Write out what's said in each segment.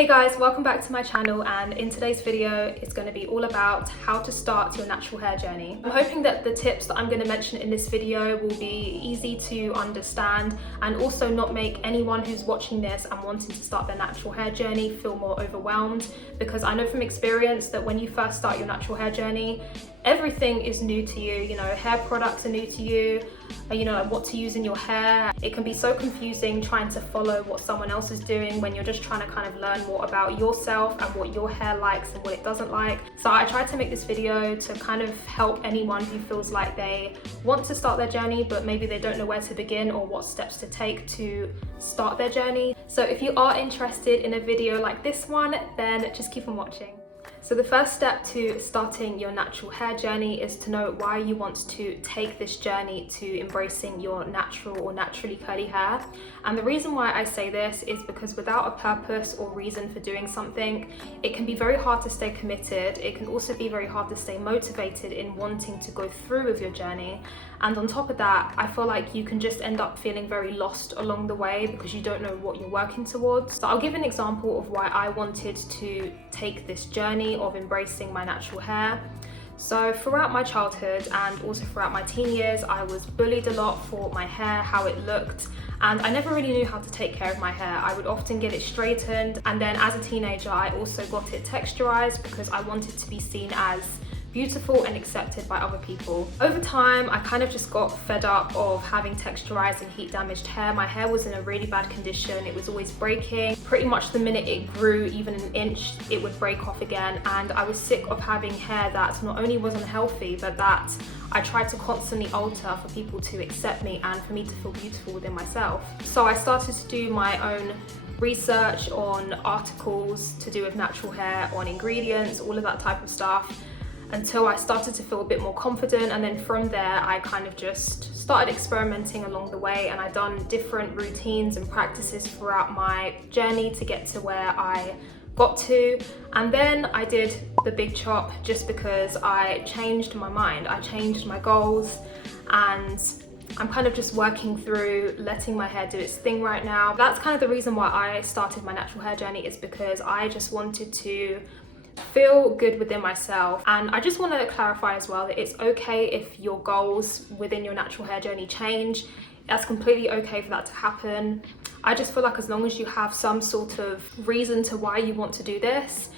Hey guys, welcome back to my channel, and in today's video it's going to be all about how to start your natural hair journey. I'm hoping that the tips that I'm going to mention in this video will be easy to understand and also not make anyone who's watching this and wanting to start their natural hair journey feel more overwhelmed, because I know from experience that when you first start your natural hair journey, everything is new to you. You know, hair products are new to you, what to use in your hair. It can be so confusing trying to follow what someone else is doing when you're just trying to kind of learn more about yourself and what your hair likes and what it doesn't like. So I tried to make this video to kind of help anyone who feels like they want to start their journey but maybe they don't know where to begin or what steps to take to start their journey. So if you are interested in a video like this one, then just keep on watching. So the first step to starting your natural hair journey is to know why you want to take this journey to embracing your natural or naturally curly hair. And the reason why I say this is because without a purpose or reason for doing something, it can be very hard to stay committed. It can also be very hard to stay motivated in wanting to go through with your journey. And on top of that, I feel like you can just end up feeling very lost along the way because you don't know what you're working towards. So I'll give an example of why I wanted to take this journey of embracing my natural hair. So throughout my childhood and also throughout my teen years, I was bullied a lot for my hair, how it looked, and I never really knew how to take care of my hair. I would often get it straightened, and then as a teenager I also got it texturized because I wanted to be seen as beautiful and accepted by other people. Over time, I kind of just got fed up of having texturized and heat damaged hair. My hair was in a really bad condition. It was always breaking. Pretty much the minute it grew even an inch, it would break off again. And I was sick of having hair that not only wasn't healthy, but that I tried to constantly alter for people to accept me and for me to feel beautiful within myself. So I started to do my own research on articles to do with natural hair, on ingredients, all of that type of stuff, until I started to feel a bit more confident. And then from there I kind of just started experimenting along the way, and I'd done different routines and practices throughout my journey to get to where I got to. And then I did the big chop just because I changed my mind, I changed my goals, and I'm kind of just working through letting my hair do its thing right now. That's kind of the reason why I started my natural hair journey, is because I just wanted to feel good within myself. And I just want to clarify as well that it's okay if your goals within your natural hair journey change. That's completely okay for that to happen. I just feel like as long as you have some sort of reason to why you want to do this,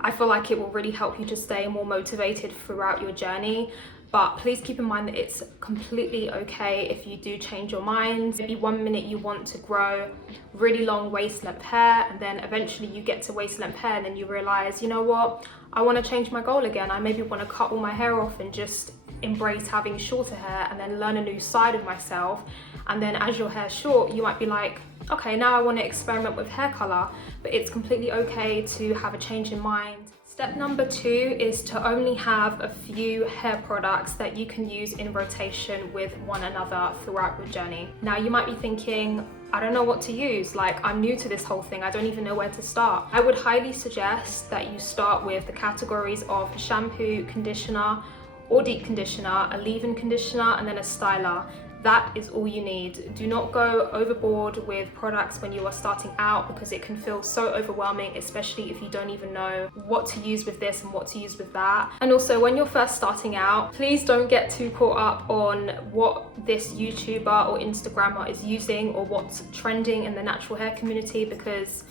I feel like it will really help you to stay more motivated throughout your journey. But please keep in mind that it's completely okay if you do change your mind. Maybe one minute you want to grow really long waist length hair, and then eventually you get to waist length hair and then you realize, you know what, I want to change my goal again. I maybe want to cut all my hair off and just embrace having shorter hair and then learn a new side of myself. And then as your hair's short, you might be like, okay, now I want to experiment with hair color. But it's completely okay to have a change in mind. Step number 2 is to only have a few hair products that you can use in rotation with one another throughout your journey. Now you might be thinking, I don't know what to use, like I'm new to this whole thing, I don't even know where to start. I would highly suggest that you start with the categories of shampoo, conditioner or deep conditioner, a leave-in conditioner, and then a styler. That is all you need. Do not go overboard with products when you are starting out, because it can feel so overwhelming, especially if you don't even know what to use with this and what to use with that. And also when you're first starting out, please don't get too caught up on what this YouTuber or Instagrammer is using or what's trending in the natural hair community, because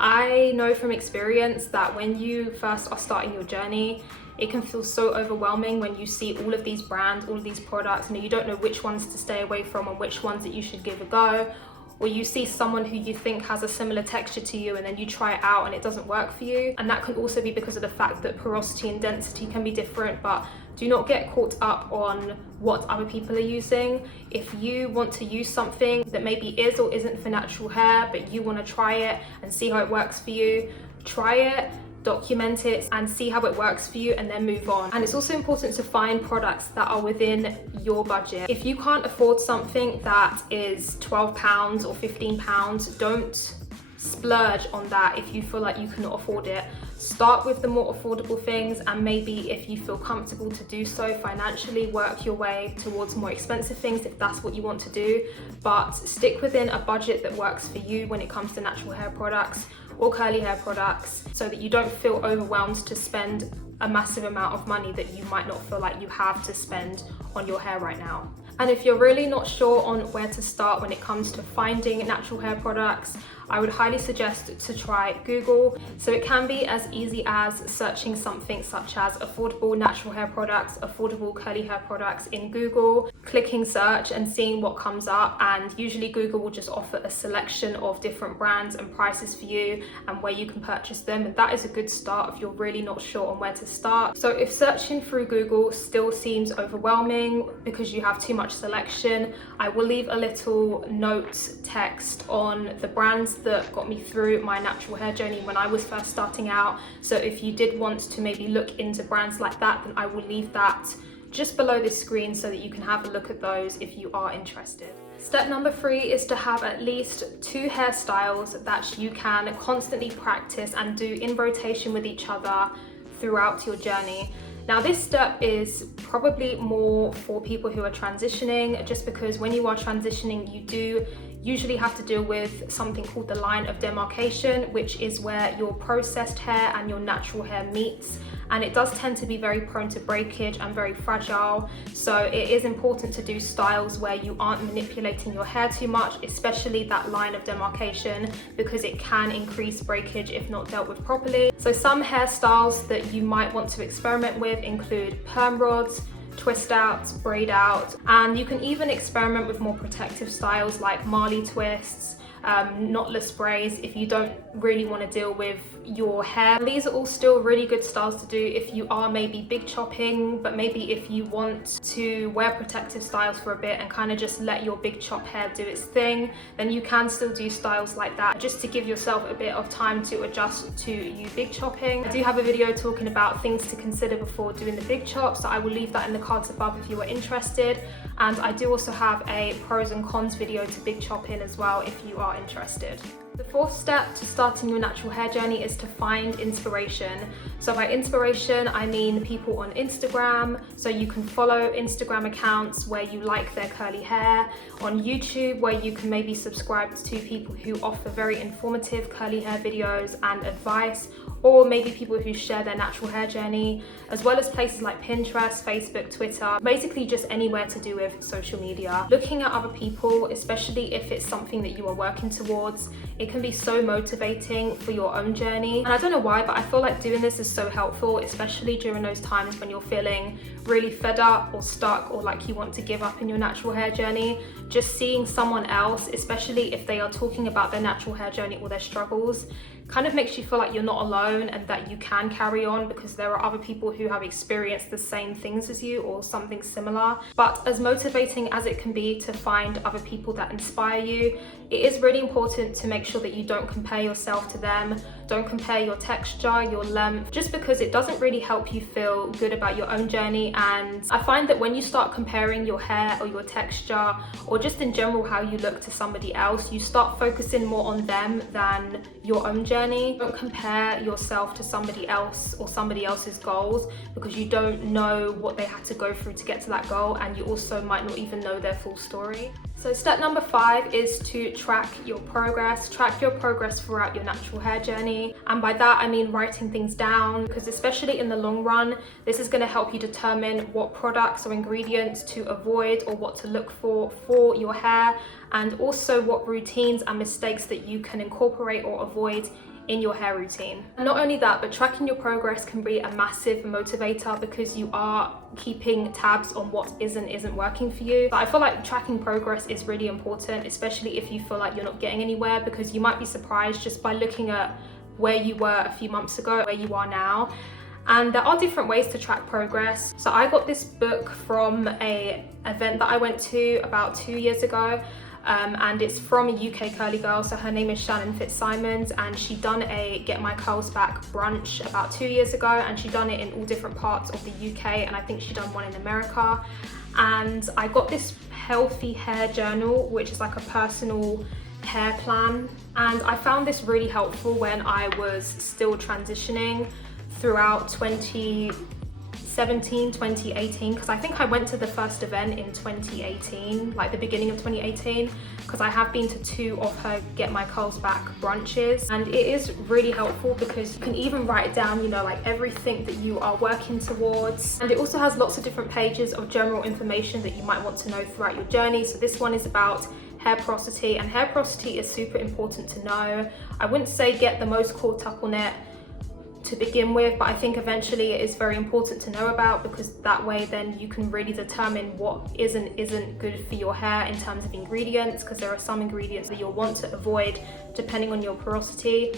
I know from experience that when you first are starting your journey, it can feel so overwhelming when you see all of these brands, all of these products, and you don't know which ones to stay away from and which ones that you should give a go. Or you see someone who you think has a similar texture to you and then you try it out and it doesn't work for you. And that can also be because of the fact that porosity and density can be different. But do not get caught up on what other people are using. If you want to use something that maybe is or isn't for natural hair, but you want to try it and see how it works for you, try it, document it and see how it works for you, and then move on. And it's also important to find products that are within your budget. If you can't afford something that is £12 or £15, don't splurge on that if you feel like you cannot afford it. Start with the more affordable things, and maybe if you feel comfortable to do so financially, work your way towards more expensive things if that's what you want to do. But stick within a budget that works for you when it comes to natural hair products. or curly hair products so that you don't feel overwhelmed to spend a massive amount of money that you might not feel like you have to spend on your hair right now. And if you're really not sure on where to start when it comes to finding natural hair products, I would highly suggest to try Google. So it can be as easy as searching something such as affordable natural hair products, affordable curly hair products in Google, clicking search and seeing what comes up. And usually Google will just offer a selection of different brands and prices for you and where you can purchase them. And that is a good start if you're really not sure on where to start. So if searching through Google still seems overwhelming because you have too much selection, I will leave a little note text on the brands that got me through my natural hair journey when I was first starting out. So if you did want to maybe look into brands like that, then I will leave that just below this screen so that you can have a look at those if you are interested. Step number 3 is to have at least 2 hairstyles that you can constantly practice and do in rotation with each other throughout your journey. Now this step is probably more for people who are transitioning, just because when you are transitioning, you do usually have to deal with something called the line of demarcation, which is where your processed hair and your natural hair meets. And it does tend to be very prone to breakage and very fragile. So it is important to do styles where you aren't manipulating your hair too much, especially that line of demarcation, because it can increase breakage if not dealt with properly. So some hairstyles that you might want to experiment with include perm rods, twist outs, braid out, and you can even experiment with more protective styles like Marley twists, knotless braids if you don't really want to deal with your hair. These are all still really good styles to do if you are maybe big chopping, but maybe if you want to wear protective styles for a bit and kind of just let your big chop hair do its thing, then you can still do styles like that just to give yourself a bit of time to adjust to you big chopping. I do have a video talking about things to consider before doing the big chop, so I will leave that in the cards above if you are interested. And I do also have a pros and cons video to big chopping as well if you are interested. The 4th step to starting your natural hair journey is to find inspiration. So by inspiration, I mean people on Instagram. So you can follow Instagram accounts where you like their curly hair, on YouTube where you can maybe subscribe to people who offer very informative curly hair videos and advice, or maybe people who share their natural hair journey, as well as places like Pinterest, Facebook, Twitter, basically just anywhere to do with social media. Looking at other people, especially if it's something that you are working towards, it can be so motivating for your own journey. And I don't know why, but I feel like doing this is so helpful, especially during those times when you're feeling really fed up or stuck or like you want to give up in your natural hair journey. Just seeing someone else, especially if they are talking about their natural hair journey or their struggles, kind of makes you feel like you're not alone and that you can carry on, because there are other people who have experienced the same things as you or something similar. But as motivating as it can be to find other people that inspire you, it is really important to make sure that you don't compare yourself to them. Don't compare your texture, your length, just because it doesn't really help you feel good about your own journey. And I find that when you start comparing your hair or your texture, or just in general how you look to somebody else, you start focusing more on them than your own journey. Don't compare yourself to somebody else or somebody else's goals, because you don't know what they had to go through to get to that goal, and you also might not even know their full story. So step number 5 is to track your progress. Track your progress throughout your natural hair journey. And by that, I mean writing things down, because especially in the long run, this is going to help you determine what products or ingredients to avoid or what to look for your hair, and also what routines and mistakes that you can incorporate or avoid in your hair routine. And not only that, but tracking your progress can be a massive motivator, because you are keeping tabs on what isn't working for you. But I feel like tracking progress is really important, especially if you feel like you're not getting anywhere, because you might be surprised just by looking at where you were a few months ago, where you are now. And there are different ways to track progress. So I got this book from an event that I went to about 2 years ago. And it's from a UK curly girl, so her name is Shannon Fitzsimons, and she done a Get My Curls Back brunch about 2 years ago, and she done it in all different parts of the UK, and I think she done one in America. And I got this healthy hair journal, which is like a personal hair plan, and I found this really helpful when I was still transitioning throughout 2017 2017, 2018, because I think I went to the first event in 2018, like the beginning of 2018, because I have been to 2 of her Get My Curls Back brunches, and it is really helpful because you can even write down, you know, like everything that you are working towards. And it also has lots of different pages of general information that you might want to know throughout your journey. So this one is about hair porosity, and hair porosity is super important to know. I wouldn't say get the most caught up on it to begin with, but I think eventually it is very important to know about, because that way then you can really determine what is and isn't good for your hair in terms of ingredients, because there are some ingredients that you'll want to avoid depending on your porosity.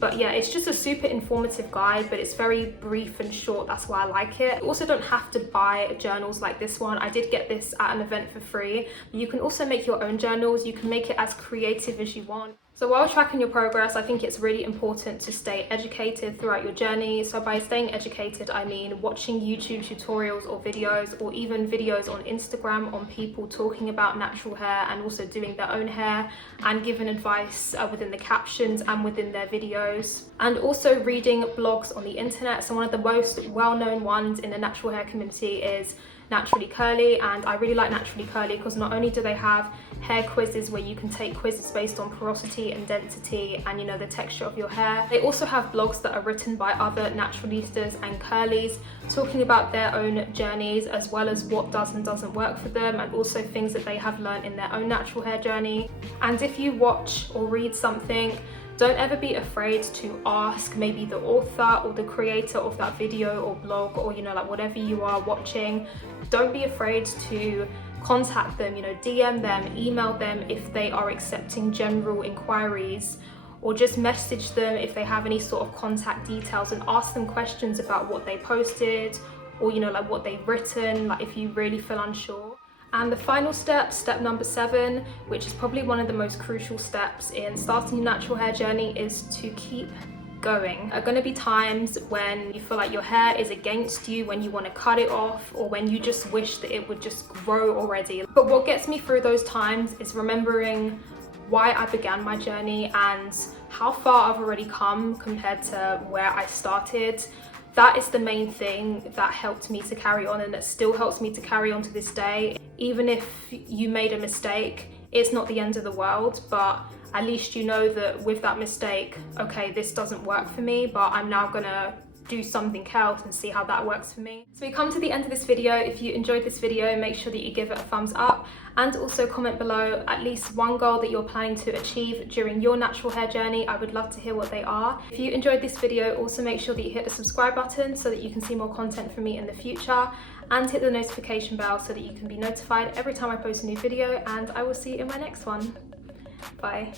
But yeah, it's just a super informative guide, but it's very brief and short. That's why I like it. You also don't have to buy journals like this one. I did get this at an event for free. You can also make your own journals. You can make it as creative as you want. So while tracking your progress, I think it's really important to stay educated throughout your journey. So by staying educated, I mean watching YouTube tutorials or videos, or even videos on Instagram on people talking about natural hair and also doing their own hair and giving advice within the captions and within their videos. And also reading blogs on the internet. So one of the most well-known ones in the natural hair community is Naturally Curly, and I really like Naturally Curly because not only do they have hair quizzes where you can take quizzes based on porosity and density and, you know, the texture of your hair, they also have blogs that are written by other naturalistas and curlies talking about their own journeys, as well as what does and doesn't work for them, and also things that they have learned in their own natural hair journey. And if you watch or read something, don't ever be afraid to ask maybe the author or the creator of that video or blog, or, you know, like whatever you are watching. Don't be afraid to contact them, you know, DM them, email them if they are accepting general inquiries, or just message them if they have any sort of contact details, and ask them questions about what they posted, or, you know, like what they've written, like if you really feel unsure. And the final step, step number 7, which is probably one of the most crucial steps in starting your natural hair journey, is to keep going. There are going to be times when you feel like your hair is against you, when you want to cut it off, or when you just wish that it would just grow already. But what gets me through those times is remembering why I began my journey and how far I've already come compared to where I started. That is the main thing that helped me to carry on, and that still helps me to carry on to this day. Even if you made a mistake, it's not the end of the world, but at least you know that with that mistake, okay, this doesn't work for me, but I'm now gonna do something else and see how that works for me. So we come to the end of this video. If you enjoyed this video, make sure that you give it a thumbs up, and also comment below at least one goal that you're planning to achieve during your natural hair journey. I would love to hear what they are. If you enjoyed this video, also make sure that you hit the subscribe button so that you can see more content from me in the future, and hit the notification bell so that you can be notified every time I post a new video, and I will see you in my next one. Bye.